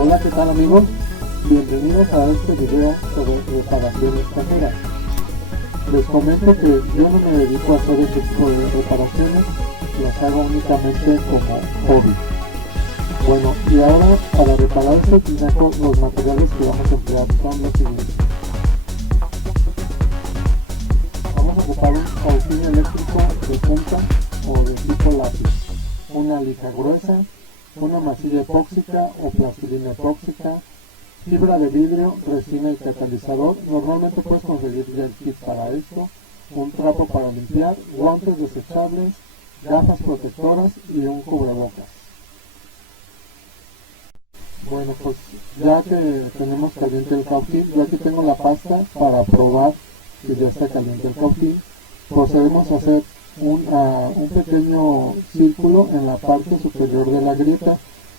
Hola, ¿qué tal amigos? Bienvenidos a este video sobre reparaciones caseras. Les comento que yo no me dedico a hacer este tipo de reparaciones, las hago únicamente como hobby. Bueno, y ahora para reparar este tinaco los materiales que vamos a emplear son los siguientes. Vamos a ocupar un cautín eléctrico de punta o de tipo lápiz, una lija gruesa, una masilla epóxica o plastilina epóxica, fibra de vidrio, resina y catalizador. Normalmente puedes conseguir ya el kit para esto, un trapo para limpiar, guantes desechables, gafas protectoras y un cubrebocas. Bueno, pues ya que tenemos caliente el cautín, yo aquí tengo la pasta para probar que ya está caliente el cautín. Procedemos a hacer un pequeño círculo en la parte superior de la grieta.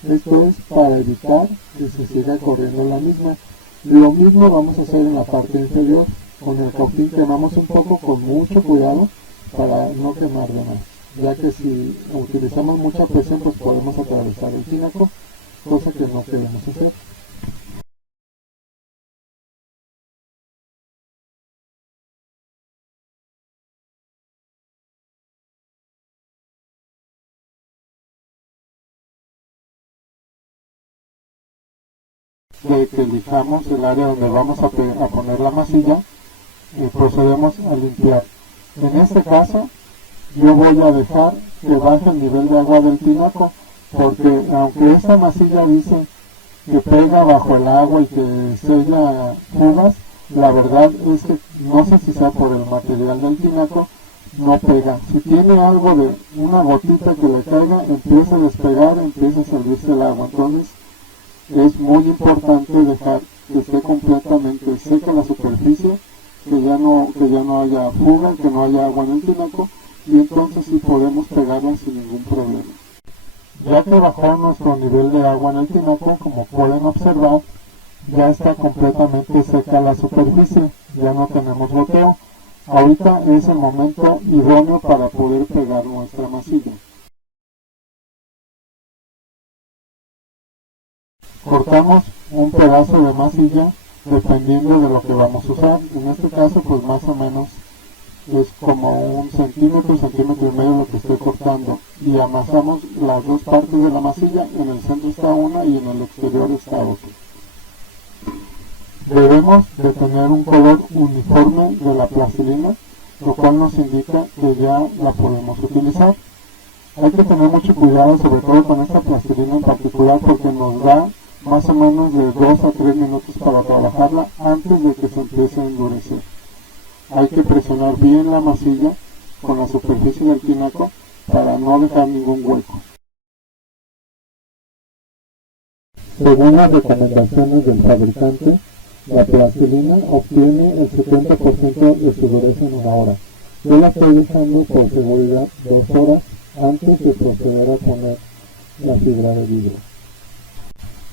Esto es para evitar que se siga corriendo la misma. Lo mismo vamos a hacer en la parte inferior. Con el cautín quemamos un poco con mucho cuidado para no quemar de más, ya que si utilizamos mucha presión pues podemos atravesar el tinaco, cosa que no queremos hacer. De que elijamos el área donde vamos a poner la masilla, procedemos a limpiar. En este caso yo voy a dejar que baje el nivel de agua del tinaco, porque aunque esta masilla dice que pega bajo el agua y que sella fugas, la verdad es que no sé si sea por el material del tinaco, no pega. Si tiene algo de una gotita que le caiga, empieza a despegar, empieza a salirse el agua. Entonces es muy importante dejar que esté completamente seca la superficie, que ya no haya fuga, que no haya agua en el tinaco, y entonces sí podemos pegarla sin ningún problema. Ya que bajó nuestro nivel de agua en el tinaco, como pueden observar, ya está completamente seca la superficie, ya no tenemos goteo. Ahorita es el momento idóneo para poder pegar nuestra masilla. Cortamos un pedazo de masilla dependiendo de lo que vamos a usar. En este caso pues más o menos es como un centímetro y medio lo que estoy cortando, y amasamos las dos partes de la masilla. En el centro está una y en el exterior está otra. Debemos de tener un color uniforme de la plastilina, lo cual nos indica que ya la podemos utilizar. Hay que tener mucho cuidado, sobre todo con esta plastilina en particular, porque nos da más o menos de 2 a 3 minutos para trabajarla antes de que se empiece a endurecer. Hay que presionar bien la masilla con la superficie del tinaco para no dejar ningún hueco. Según las recomendaciones del fabricante, la plastilina obtiene el 70% de su dureza en 1 hora. Yo la estoy dejando por seguridad 2 horas antes de proceder a poner la fibra de vidrio.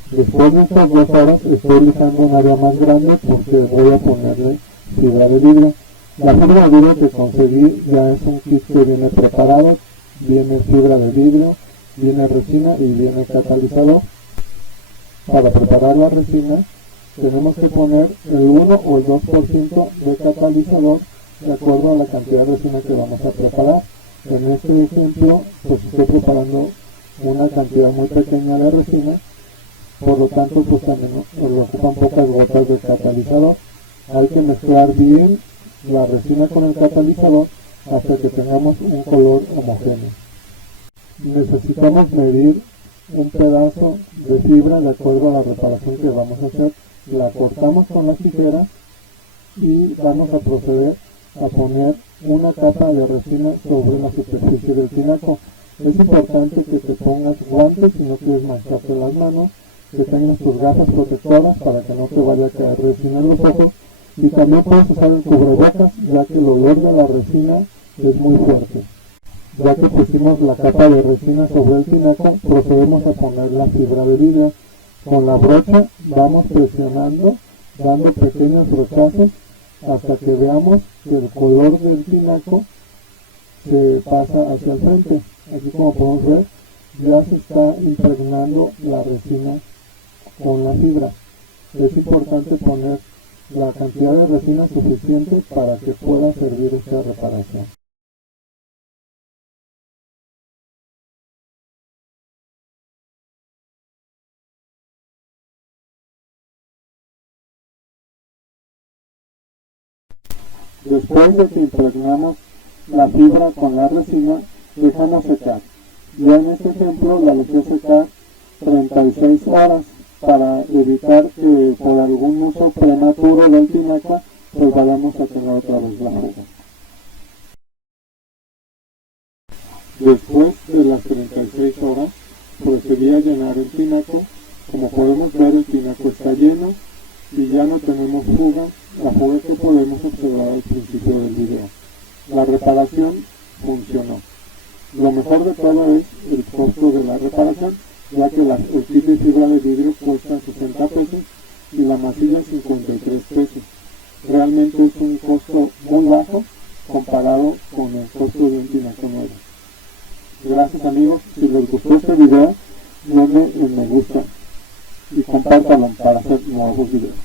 Después de estas 2 horas estoy lijando un área más grande porque voy a ponerle fibra de vidrio. La fibra de vidrio que conseguí ya es un kit que viene preparado, viene fibra de vidrio, viene resina y viene catalizador. Para preparar la resina tenemos que poner el 1 o el 2% de catalizador de acuerdo a la cantidad de resina que vamos a preparar. En este ejemplo pues estoy preparando una cantidad muy pequeña de resina, por lo tanto pues también nos ocupan pocas gotas de catalizador. Hay que mezclar bien la resina con el catalizador hasta que tengamos un color homogéneo. Necesitamos medir un pedazo de fibra de acuerdo a la reparación que vamos a hacer. La cortamos con las tijeras y vamos a proceder a poner una capa de resina sobre la superficie del tinaco. Es importante que te pongas guantes si no quieres mancharte las manos, que tengas tus gafas protectoras para que no te vaya a caer resina en los ojos, y también puedes usar el cubrebocas, ya que el olor de la resina es muy fuerte. Ya que pusimos la capa de resina sobre el tinaco, procedemos a poner la fibra de vidrio. Con la brocha vamos presionando, dando pequeños brochazos hasta que veamos que el color del tinaco se pasa hacia el frente. Aquí, como podemos ver, ya se está impregnando la resina con la fibra. Es importante poner la cantidad de resina suficiente para que pueda servir esta reparación. Después de que impregnamos la fibra con la resina, dejamos secar. Ya en este ejemplo la dejé secar 36 horas para evitar que por algún uso prematuro del tinaco pues vayamos a tener otra vez la fuga. Después de las 36 horas procedí a llenar el tinaco. Como podemos ver, el tinaco está lleno y ya no tenemos fuga, la fuga que podemos observar al principio del video. La reparación funcionó. Lo mejor de todo es el costo de la reparación, ya que el kit de fibra de vidrio cuesta 60 pesos y la masilla 53 pesos. Realmente es un costo muy bajo comparado con el costo de un tinaco nuevo. Gracias amigos, si les gustó este video, denle en me gusta y compártanlo para hacer nuevos videos.